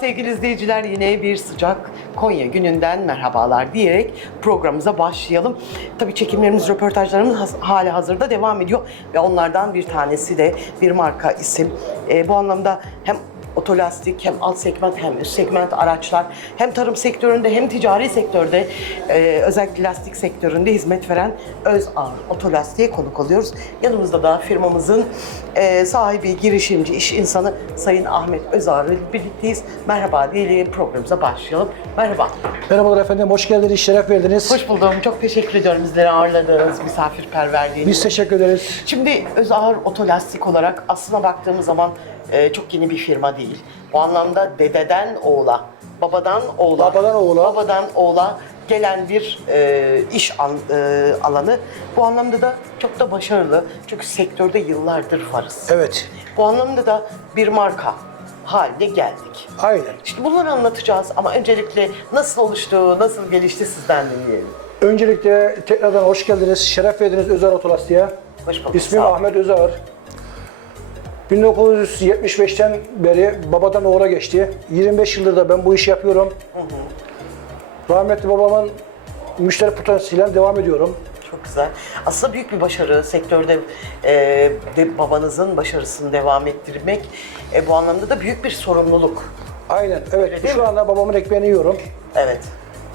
Sevgili izleyiciler. Yine bir sıcak Konya gününden merhabalar diyerek programımıza başlayalım. Tabii çekimlerimiz, röportajlarımız hali hazırda devam ediyor. Ve onlardan bir tanesi de bir marka isim. Ee, bu anlamda hem otolastik hem alt segment hem üst segment araçlar hem tarım sektöründe hem ticari sektörde e, özellikle lastik sektöründe hizmet veren Özağır Otolastiğe konuk alıyoruz. Yanımızda da firmamızın e, sahibi, girişimci, iş insanı Sayın Ahmet Özağır ile birlikteyiz. Merhaba diyelim programımıza başlayalım. Merhaba. Merhabalar efendim, hoş geldiniz, şeref verdiniz. Hoş buldum. Çok teşekkür ediyorum bizleri ağırladığınız, misafirperverliğiniz. Biz teşekkür ederiz. Şimdi Özağır Otolastik olarak aslına baktığımız zaman e, çok yeni bir firma değil. Bu anlamda dededen oğula, babadan oğula, Babadan oğula. babadan oğula gelen bir e, iş an- e, alanı. Bu anlamda da çok da başarılı. Çünkü sektörde yıllardır varız. Evet, Bu anlamda da bir marka haline geldik. aynen. Şimdi bunları anlatacağız ama öncelikle nasıl oluştu, nasıl gelişti sizden dinleyelim. Öncelikle tekrardan hoş geldiniz, şeref verdiniz Özer Otolastiğe. Hoş bulduk. İsmim sağ olun. Ahmet Özer. 1975'ten beri babadan oğula geçti. 25 yıldır da ben bu işi yapıyorum. Rahmetli babamın müşteri potansiyeliyle devam ediyorum. Çok güzel. Aslında büyük bir başarı sektörde e, de babanızın başarısını devam ettirmek e, bu anlamda da büyük bir sorumluluk. Aynen, evet. Öyle Şu anda babamın ekmeğini yiyorum. Evet.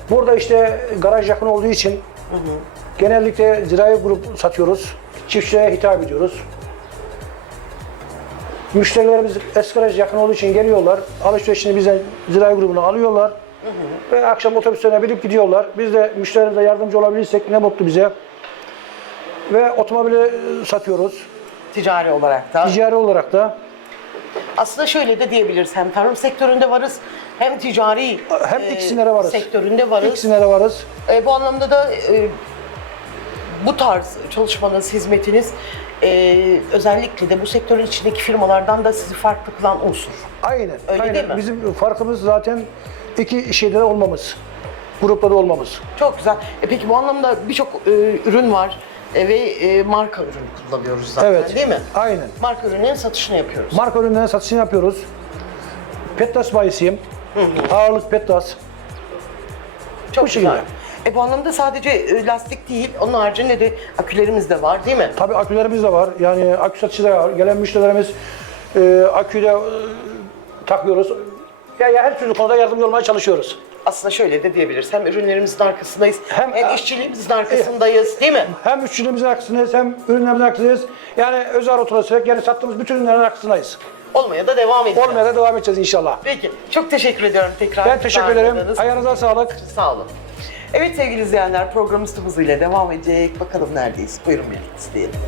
Burada işte garaj yakın olduğu için genellikle zirai grup satıyoruz. Çiftçilere hitap ediyoruz. Müşterilerimiz eski garaj yakın olduğu için geliyorlar. Alışverişini bizden zirai grubuna alıyorlar. Ve akşam otobüslerine binip gidiyorlar. Biz de müşterimize yardımcı olabilirsek ne mutlu bize. Ve otomobili satıyoruz. Ticari olarak da. Ticari olarak da Aslında şöyle de diyebiliriz. Hem tarım sektöründe varız hem ticari Hem ikisinde de varız. sektöründe varız. ikisine de varız. E, bu anlamda da e, bu tarz çalışmanız, hizmetiniz e, özellikle de bu sektörün içindeki firmalardan da sizi farklı kılan unsur. Aynen. Öyle aynen. değil mi? Bizim farkımız zaten iki şeyde olmamız. Grupta da olmamız. Çok güzel. E peki bu anlamda birçok e, ürün var e, ve e, marka ürünü kullanıyoruz zaten Evet. değil mi? Aynen. Marka ürünlerin satışını yapıyoruz. Marka ürünlerinin satışını yapıyoruz. Pettas bayisiyim. Ağırlık Pettas. Çok bu şekilde. güzel. E bu anlamda sadece e, lastik değil, onun haricinde de akülerimiz de var değil mi? Tabii akülerimiz de var. Yani akü satışı da var. Gelen müşterilerimiz e, aküde e, takıyoruz. Ya, ya her türlü konuda yardımcı olmaya çalışıyoruz. Aslında şöyle de diyebiliriz. Hem ürünlerimizin arkasındayız, hem, Hem- işçiliğimizin arkasındayız değil mi? Hem işçiliğimizin arkasındayız hem ürünlerimizin arkasındayız. Yani özel oturasıyak yani sattığımız bütün ürünlerin arkasındayız. Olmaya da devam edeceğiz. Olmaya da devam edeceğiz inşallah. Peki, çok teşekkür ediyorum tekrar. Ben teşekkür ederim. Ağırladığınız Ayağınıza sağlık. Sağ olun. Evet sevgili izleyenler programımız tüm hızıyla devam edecek. Bakalım neredeyiz? Buyurun birlikte izleyelim.